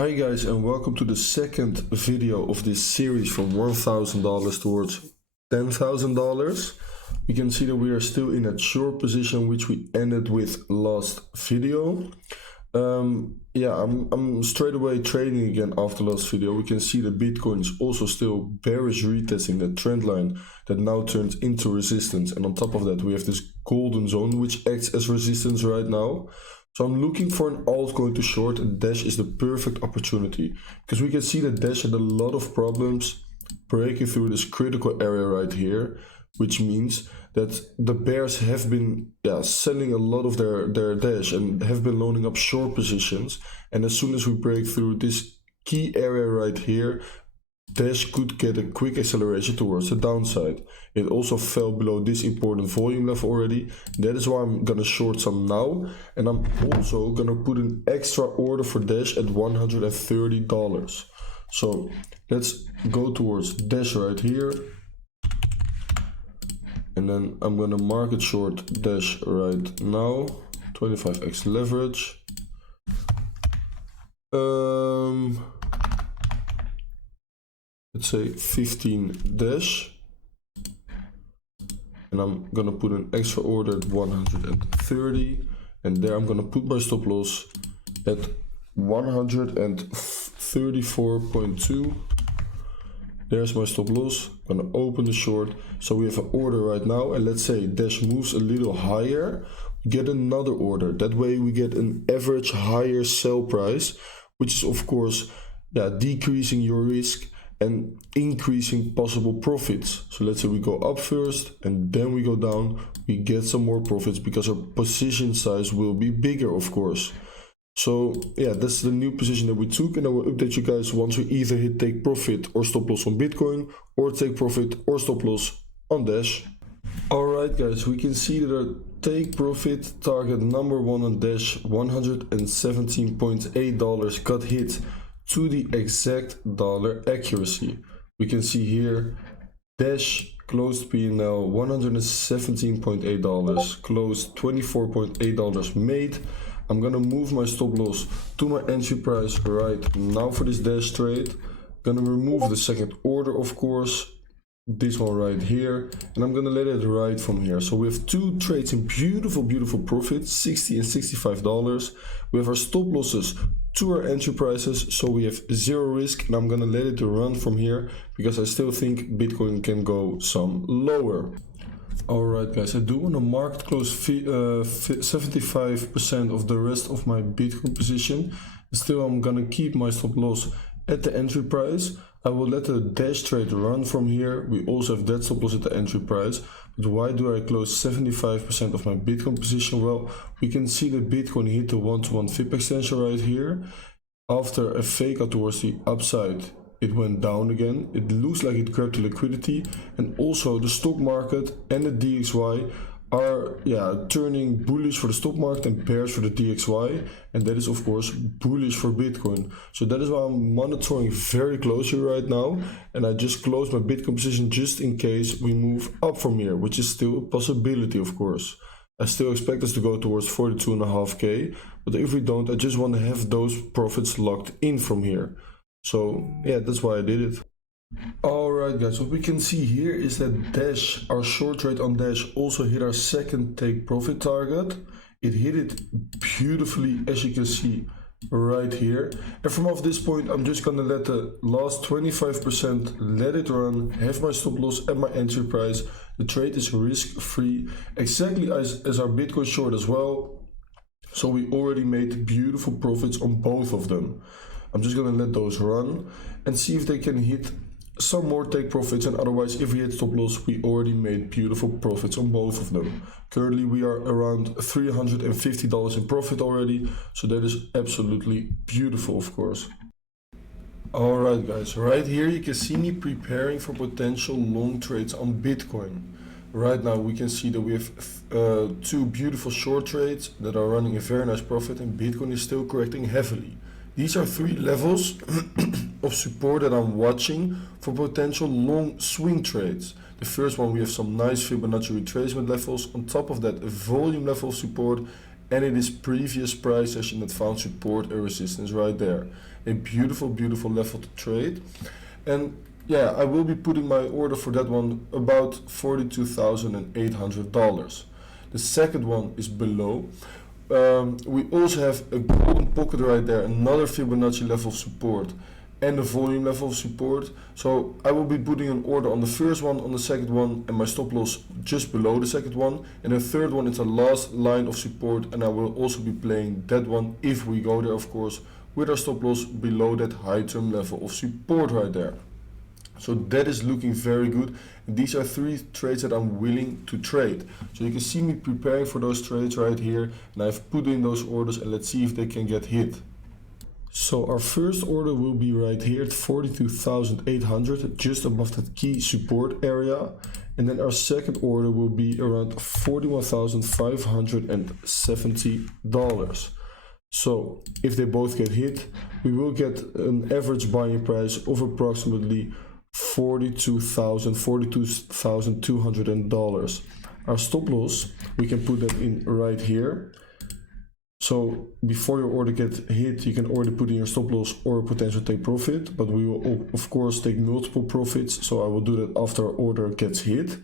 Hi guys, and welcome to the second video of this series from $1,000 towards $10,000. We can see that we are still in that short position which we ended with last video. I'm straight away trading again after last video. We can see the Bitcoin is also still bearish retesting the trend line that now turns into resistance, and on top of that we have this golden zone which acts as resistance right now. So I'm looking for an altcoin to short, and Dash is the perfect opportunity because we can see that Dash had a lot of problems breaking through this critical area right here, which means that the bears have been selling a lot of their Dash and have been loading up short positions. And as soon as we break through this key area right here, Dash could get a quick acceleration towards the downside. It also fell below this important volume level already. That is why I'm gonna short some now, and I'm also gonna put an extra order for Dash at $130. So let's go towards Dash right here, and then I'm gonna market short Dash right now, 25x leverage. Let's say 15 Dash, and I'm gonna put an extra order at 130, and there I'm gonna put my stop loss at 134.2. There's my stop loss. I'm gonna open the short. So we have an order right now, and let's say Dash moves a little higher, we get another order. That way we get an average higher sell price, which is of course decreasing your risk and increasing possible profits. So let's say we go up first and then we go down, we get some more profits because our position size will be bigger, of course. So that's the new position that we took, and I will update you guys once we either hit take profit or stop loss on Bitcoin, or take profit or stop loss on Dash. Alright guys, we can see that our take profit target number one on Dash, $117.8, got hit to the exact dollar accuracy. We can see here Dash closed P&L $117.8, closed $24.8 made. I'm gonna move my stop loss to my entry price right now for this Dash trade. Gonna remove the second order, of course, this one right here, and I'm gonna let it ride from here. So we have two trades in beautiful profits, $60 and $65. We have our stop losses to our entry prices, so we have zero risk, and I'm gonna let it run from here because I still think Bitcoin can go some lower. Alright guys, I do want to market close 75% of the rest of my Bitcoin position. Still, I'm gonna keep my stop loss at the entry price. I will let the Dash trade run from here. We also have that stop loss at the entry price. But why do I close 75% of my Bitcoin position? Well, we can see that Bitcoin hit the 1-to-1 FIB extension right here. After a fake out towards the upside, it went down again. It looks like it grabbed the liquidity, and also the stock market and the DXY are turning bullish for the stock market and bearish for the DXY, and that is of course bullish for Bitcoin. So that is why I'm monitoring very closely right now, and I just closed my Bitcoin position just in case we move up from here, which is still a possibility, of course. I still expect us to go towards 42.5k, but if we don't, I just want to have those profits locked in from here. So that's why I did it. Alright guys, what we can see here is that Dash, our short trade on Dash, also hit our second take profit target. It hit it beautifully, as you can see right here. And from off this point, I'm just gonna let the last 25% let it run, have my stop loss at my entry price. The trade is risk free, exactly as our Bitcoin short as well. So we already made beautiful profits on both of them. I'm just gonna let those run and see if they can hit some more take profits, and otherwise if we hit stop loss, we already made beautiful profits on both of them. Currently we are around $350 in profit already, so that is absolutely beautiful, of course. Alright guys, right here you can see me preparing for potential long trades on Bitcoin. Right now we can see that we have two beautiful short trades that are running a very nice profit, and Bitcoin is still correcting heavily. These are three levels of support that I'm watching for potential long swing trades. The first one, we have some nice Fibonacci retracement levels. On top of that, a volume level of support and it is previous price session that found support and resistance right there. A beautiful level to trade. And yeah, I will be putting my order for that one about $42,800. The second one is below. We also have a golden pocket right there, another Fibonacci level of support and a volume level of support. So I will be putting an order on the first one, on the second one, and my stop loss just below the second one. And the third one is the last line of support, and I will also be playing that one if we go there, of course, with our stop loss below that high term level of support right there. So that is looking very good. And these are 3 trades that I'm willing to trade. So you can see me preparing for those trades right here, and I've put in those orders, and let's see if they can get hit. So our first order will be right here at 42,800, just above that key support area. And then our second order will be around $41,570. So if they both get hit, we will get an average buying price of approximately $42,200. Our stop loss, we can put that in right here. So before your order gets hit, you can already put in your stop loss or potential take profit, but we will of course take multiple profits. So I will do that after our order gets hit.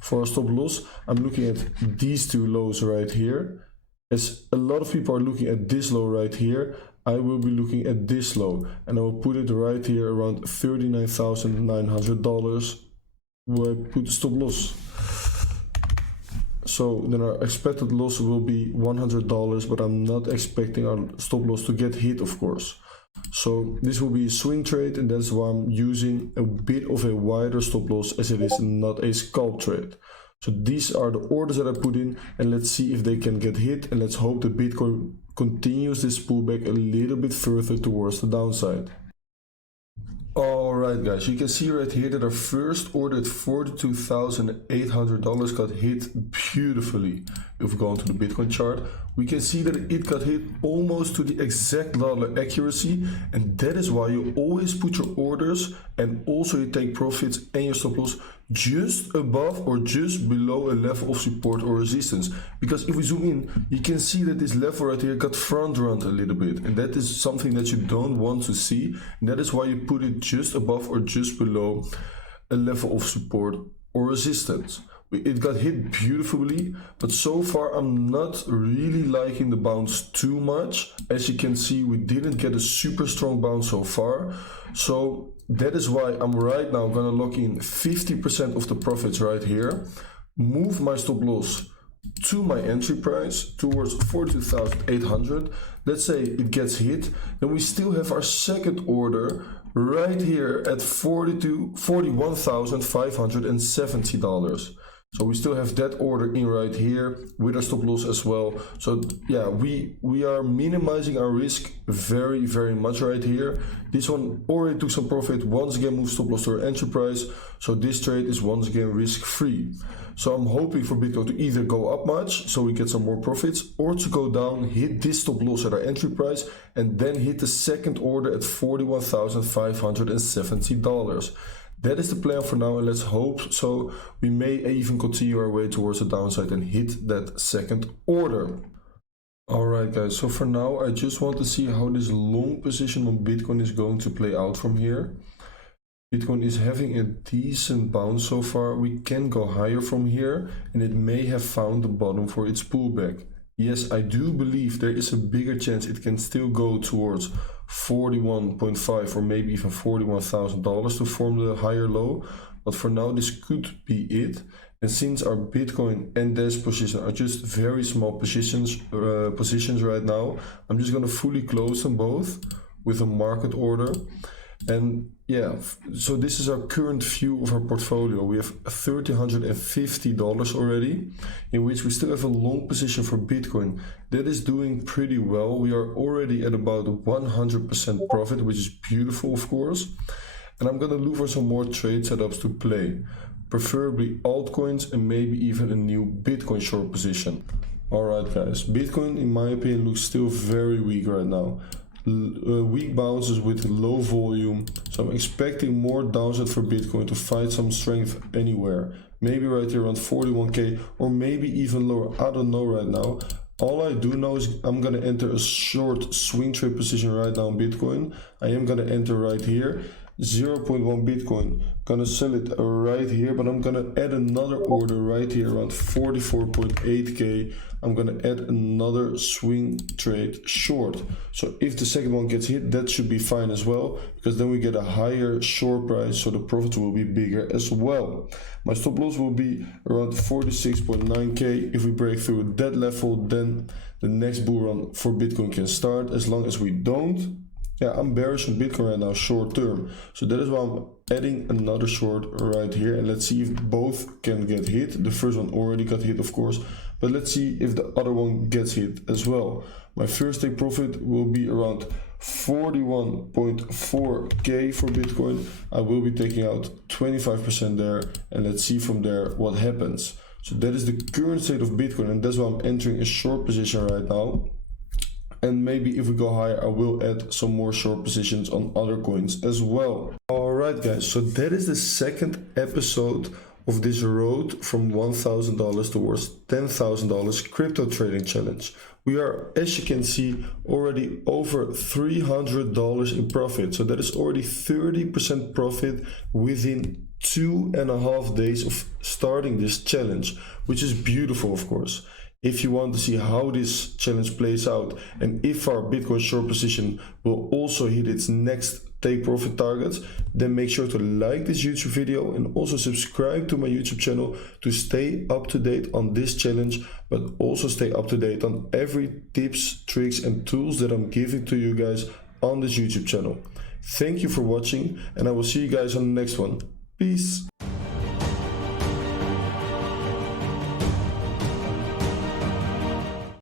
For our stop loss, I'm looking at these 2 lows right here. As a lot of people are looking at this low right here, I will be looking at this low, and I will put it right here around $39,900 where I put the stop loss. So then our expected loss will be $100, but I'm not expecting our stop loss to get hit, of course. So this will be a swing trade, and that's why I'm using a bit of a wider stop loss, as it is not a scalp trade. So these are the orders that I put in, and let's see if they can get hit, and let's hope that Bitcoin continues this pullback a little bit further towards the downside. Alright guys, you can see right here that our first order at $42,800 got hit beautifully. If we go into the Bitcoin chart, we can see that it got hit almost to the exact dollar accuracy, and that is why you always put your orders and also you take profits and your stop loss just above or just below a level of support or resistance. Because if we zoom in, you can see that this level right here got front run a little bit, and that is something that you don't want to see, and that is why you put it just above or just below a level of support or resistance. It got hit beautifully, but so far I'm not really liking the bounce too much. As you can see, we didn't get a super strong bounce so far. So that is why I'm right now gonna lock in 50% of the profits right here, move my stop loss to my entry price towards 42,800. Let's say it gets hit, then we still have our second order right here at $41,570. So we still have that order in right here with our stop loss as well. So yeah, we are minimizing our risk very, very much right here. This one already took some profit, once again moved stop loss to our entry price. So this trade is once again risk free. So I'm hoping for Bitcoin to either go up much, so we get some more profits, or to go down, hit this stop loss at our entry price, and then hit the second order at $41,570. That is the plan for now, and let's hope so. We may even continue our way towards the downside and hit that second order. Alright guys, so for now I just want to see how this long position on Bitcoin is going to play out from here. Bitcoin is having a decent bounce so far. We can go higher from here, and it may have found the bottom for its pullback. Yes, I do believe there is a bigger chance it can still go towards 41.5 or maybe even $41,000 to form the higher low, but for now this could be it. And since our Bitcoin and Dash position are just very small positions right now, I'm just gonna fully close them both with a market order. And yeah, so this is our current view of our portfolio. We have $1,350 already, in which we still have a long position for Bitcoin. That is doing pretty well. We are already at about 100% profit, which is beautiful, of course. And I'm gonna look for some more trade setups to play, preferably altcoins and maybe even a new Bitcoin short position. Alright guys, Bitcoin in my opinion looks still very weak right now. Weak bounces with low volume, so I'm expecting more downside for Bitcoin to find some strength anywhere, maybe right here around 41k or maybe even lower. I don't know right now. all I do know is I'm gonna enter a short swing trade position right now in Bitcoin. I am gonna enter right here, 0.1 Bitcoin, gonna sell it right here, but I'm gonna add another order right here around 44.8k. I'm gonna add another swing trade short. So if the second one gets hit, that should be fine as well, because then we get a higher short price, so the profits will be bigger as well. My stop loss will be around 46.9k. If we break through that level, then the next bull run for Bitcoin can start. As long as we don't, yeah, I'm bearish on Bitcoin right now short term, so that is why I'm adding another short right here, and let's see if both can get hit. The first one already got hit, of course, but let's see if the other one gets hit as well. My first take profit will be around 41.4k for Bitcoin. I will be taking out 25% there, and let's see from there what happens. So that is the current state of Bitcoin, and that's why I'm entering a short position right now. And maybe if we go higher, I will add some more short positions on other coins as well. Alright guys, so that is the second episode of this road from $1,000 towards $10,000 crypto trading challenge. We are, as you can see, already over $300 in profit. So that is already 30% profit within 2.5 days of starting this challenge, which is beautiful, of course. If you want to see how this challenge plays out and if our Bitcoin short position will also hit its next take profit targets, then make sure to like this YouTube video and also subscribe to my YouTube channel to stay up to date on this challenge, but also stay up to date on every tips, tricks and tools that I'm giving to you guys on this YouTube channel. Thank you for watching, and I will see you guys on the next one. Peace.